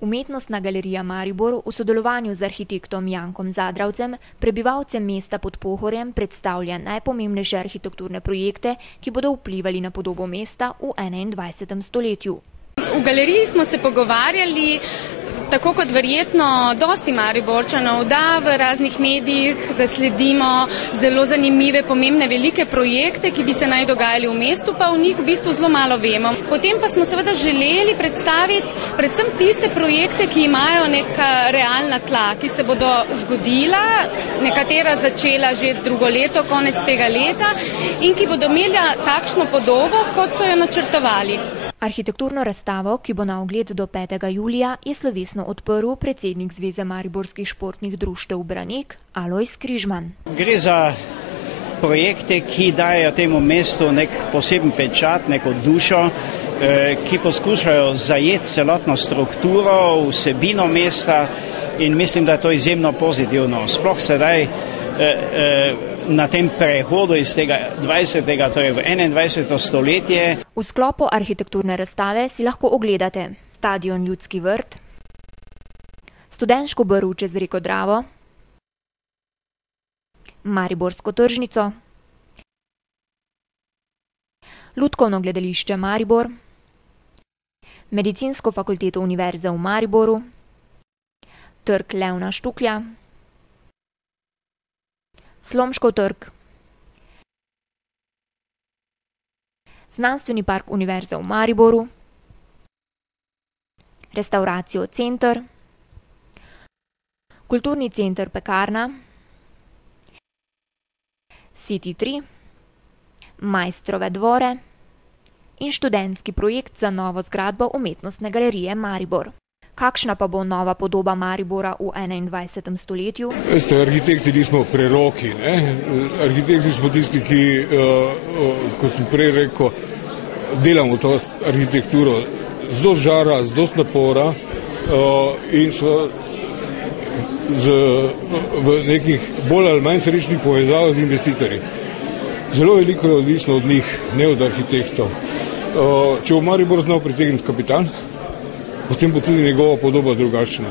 Umetnostna galerija Maribor v sodelovanju z arhitektom Jankom Zadravcem prebivalcem mesta pod Pohorjem predstavlja najpomembnejše arhitekturne projekte, ki bodo vplivali na podobo mesta v 21. stoletju. V galeriji smo se pogovarjali, tako kot verjetno dosti Mariborčanov, da v raznih medijih zasledimo zelo zanimive, pomembne, velike projekte, ki bi se naj dogajali v mestu, pa v njih v bistvu zelo malo vemo. Potem pa smo seveda želeli predstaviti predvsem tiste projekte, ki imajo neka realna tla, ki se bodo zgodila, nekatera začela že drugo leto, konec tega leta in ki bodo imeli takšno podobo, kot so jo načrtovali. Arhitekturno razstavo, ki bo na ogled do 5. julija, je slovesno odprl predsednik Zveze mariborskih športnih društev Branik, Alojz Križman. Gre za projekte, ki dajo temu mestu nek poseben pečat, neko dušo, ki poskušajo zajeti celotno strukturo, vsebino mesta in mislim, da je to izjemno pozitivno. Sploh sedaj na tem prehodu iz tega 20. torej v 21. stoletje. V sklopu arhitekturne razstave si lahko ogledate stadion Ljudski vrt, Studenško brv čez reko Dravo, Mariborsko tržnico, Lutkovno gledališče Maribor, Medicinsko fakulteto Univerze v Mariboru, trg Levna Štuklja, Slomškov trg, Znanstveni park Univerze v Mariboru, Restavracijo center, Kulturni center Pekarna, City 3, Maistrove dvore in študentski projekt za novo zgradbo Umetnostne galerije Maribor. Kakšna pa bo nova podoba Maribora v 21. stoletju? Arhitekti nismo preroki, ne? Arhitekti smo tisti, ki, kot sem prej rekel, delamo to arhitekturo z dosti žara, z dosti napora in so v nekih bolj ali manj srečnih povezavah z investitorji. Zelo veliko je odvisno od njih, ne od arhitektov. Če bo Maribor znal pritegniti kapital, potem bo tudi njegova podoba drugačna.